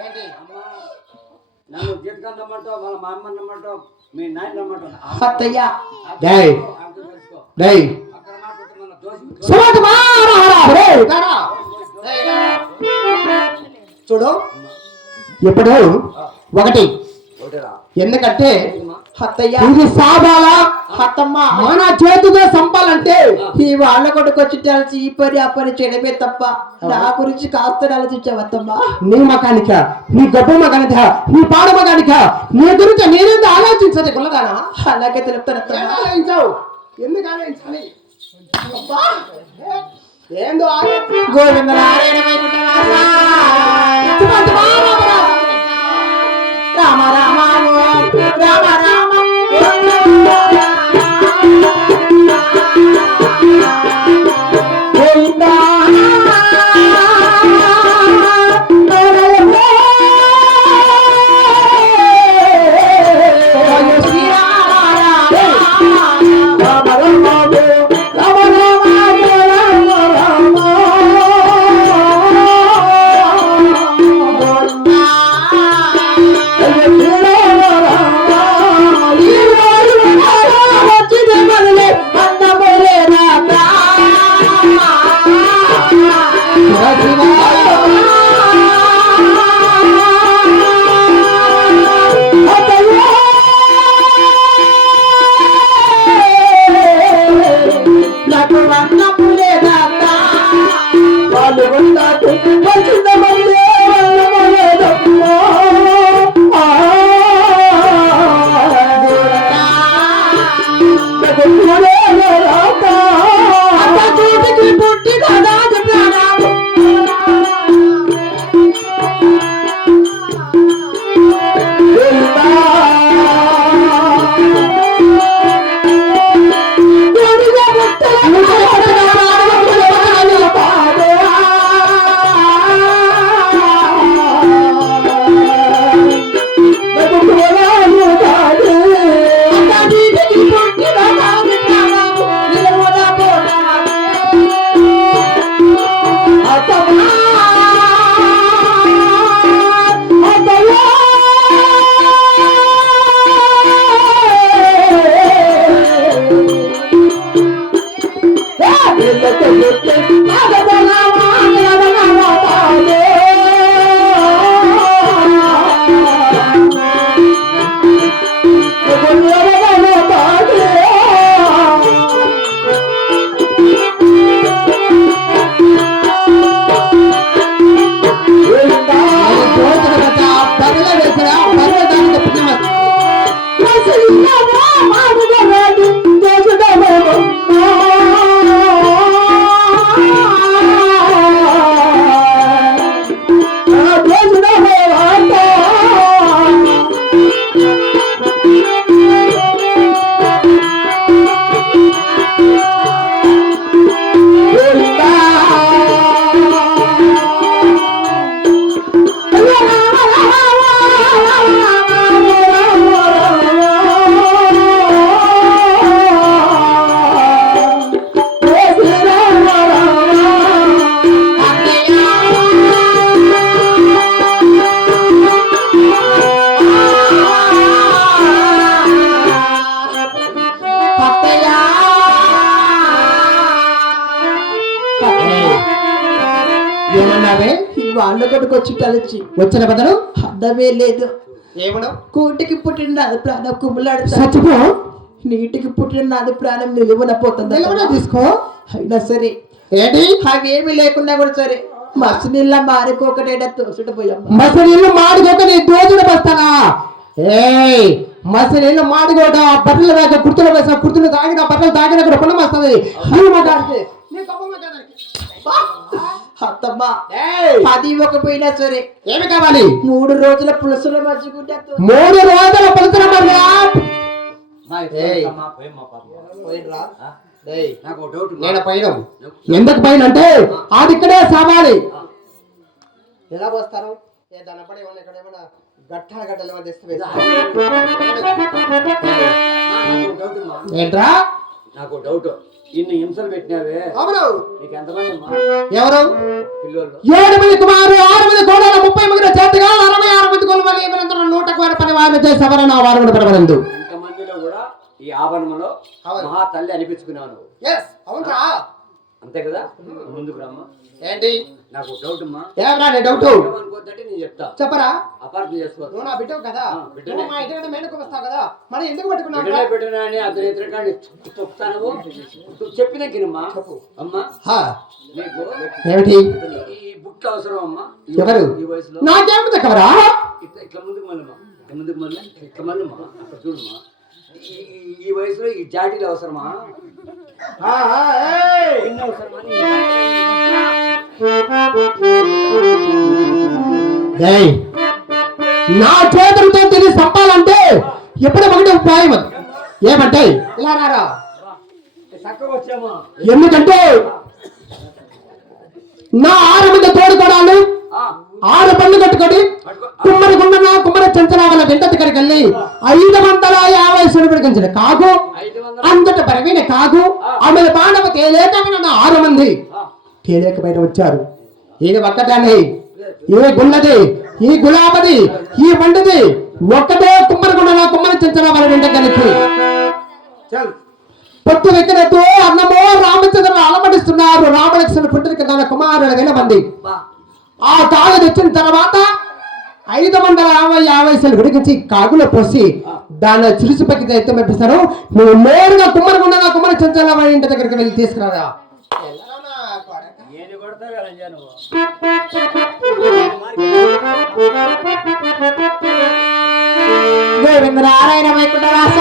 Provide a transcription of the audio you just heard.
ఏంటి నన్ను జీతకం రమ్మంటావు, వాళ్ళ మా అమ్మ రమ్మంటావు, మీ నాయన రమ్మంటావు. అత్తయ్య చూడు ఇప్పుడు ఒకటి ఎందుకంటే అత్తయ్య ఇది సాబాలా అత్తమ్మ మన చేతితో సంపాలంటే ఈ వాళ్ళ కొడుకు వచ్చి తెలిసి ఈ పని ఆ పని చేయడమే తప్ప నా గురించి కాస్త ఆలోచించావు అత్తమ్మ. నీ మకానిక, నీ గొప్ప మకానిక, నీ పాడ మకానిక, నీ గురించి నేనేందో ఆలోచించదు కులదానా? అలాగే తెలుపుతాను ఆలోచించావు. ఎందుకు ఆలోచించాలి? ఏందో గోవింద రామ రామ రామ రామ వాళ్ళ కొడుకు వచ్చి కలిసి వచ్చిన బదులు అర్థమే లేదు. ఏమను కూటికి పుట్టిన నాది ప్రాణం కుమ్ములాడు చచ్చిపో, నీటికి పుట్టిన నాది ప్రాణం నిలువన పోతుంది. తీసుకో అయినా సరే ఏంటి అవేమి లేకుండా కూడా సరే మసి నీళ్ళ మారికోకటైనా తోసుట పోయాం. మసి నీళ్ళు మాడికోక నీ దోచుడు వస్తానా? మసి నీళ్ళు మాడికోట బట్టలు వేక కుర్తులు వేసా, కుర్తులు తాగిన బట్టలు తాగిన కూడా పొలం వస్తుంది. అత్తమ్మ అది ఒక పోయినా సరే ఏమి కావాలి? 3 రోజుల పులుసుల మజ్జిగుంటే 3 రోజుల పులుసుల ఎందుకు పైన అంటే అది ఇక్కడే సావాలి. ఎలా వస్తారు? ఏమన్నా గట్టలు ఏంట్రా? నాకు డౌట్, ఇన్ని హింసలు పెట్టినావే నీకు ఎంతమంది? ఎవరు? 7 మంది కుమారులు, 6 మంది కోడలు, 30 మంది సవరణ వారముడు పడవనందు. ఇంతమందిలో కూడా ఈ ఆభరణంలో అవును. మహా తల్లి అనిపించుకున్నాను. అవునరా? అంతే కదా? ముందుకు రమ్మా. ఏంటి నాకు డౌట్ అమ్మా. ఏమరా నీ డౌట్? ఏమనుకోద్దంటే నేను చెప్తా. చెప్పరా? అపార్థం చేసుకోవచ్చు. నువ్వు నా బిడ్డవు కదా, బిడ్డనే. నువ్వు మా ఇంటి మీద మేలుకు వస్తావు కదా, మరి ఎందుకు పట్టుకున్నావు? పెట్టినా అని అతని ఎదురుగాని చెప్తాను. చెప్పినమ్మా అమ్మా నీకు ఏమిటి ఈ బుక్ అవసరం అమ్మా. ఎవరు? ఈ వయసులో నాకేమి దగ్గరా? ఇట్లా ముందుకు మళ్ళమ్మా. ఇట్లా ముందుకు మళ్ళీ ఇట్లా మళ్ళమ్మా. అక్కడ చూడమ్మా. ఈ వయసులో ఈ జాటీలు అవసరమా? ఎన్ని అవసరమా? నా చేతులతో తిని సంపాలంటే ఎప్పుడు ఒకటి ఉపాయం. ఏమంటే ఇలా రారా, చక్కగా వచ్చామా. ఎందుకంటే నా 6 మంది తోడుకోడాలు 6 పళ్ళు కట్టుకొని కుమ్మరి గుండన కుమ్మరి చంచల వాళ్ళ వెంట దగ్గరికి వెళ్ళి 550 సుడిపిడికించిన కాగు, అంతట బలమైన కాగు, ఆమె బాణవ తేలేకమైన 6 మంది తేలేకమైన వచ్చారు. ఇది ఒక్కటానే, ఈ గుల్లది, ఈ గులాబది, ఈ వండది ఒక్కటే కుమ్మరి గుండన కుమ్మరి చంచల వాళ్ళ వెంట కలిసి పొత్తు వెక్కినట్టు అన్నమో రామచంద్రుడు అలమడిస్తున్నారు. రామలక్ష్మణ పుట్టిన తన కుమారుడు వినమంది. ఆ కాగు తెచ్చిన తర్వాత 550 విడిగించి కాగులో పోసి దాన్ని చిరుసు పక్కి ఎత్తు మెప్పిస్తారు. నువ్వు నేరుగా కుమ్మరిగుండగా కుమ్మరి చంచల ఇంటి దగ్గరికి వెళ్ళి తీసుకురారా. గోవింద నారాయణ వైకుంఠవాస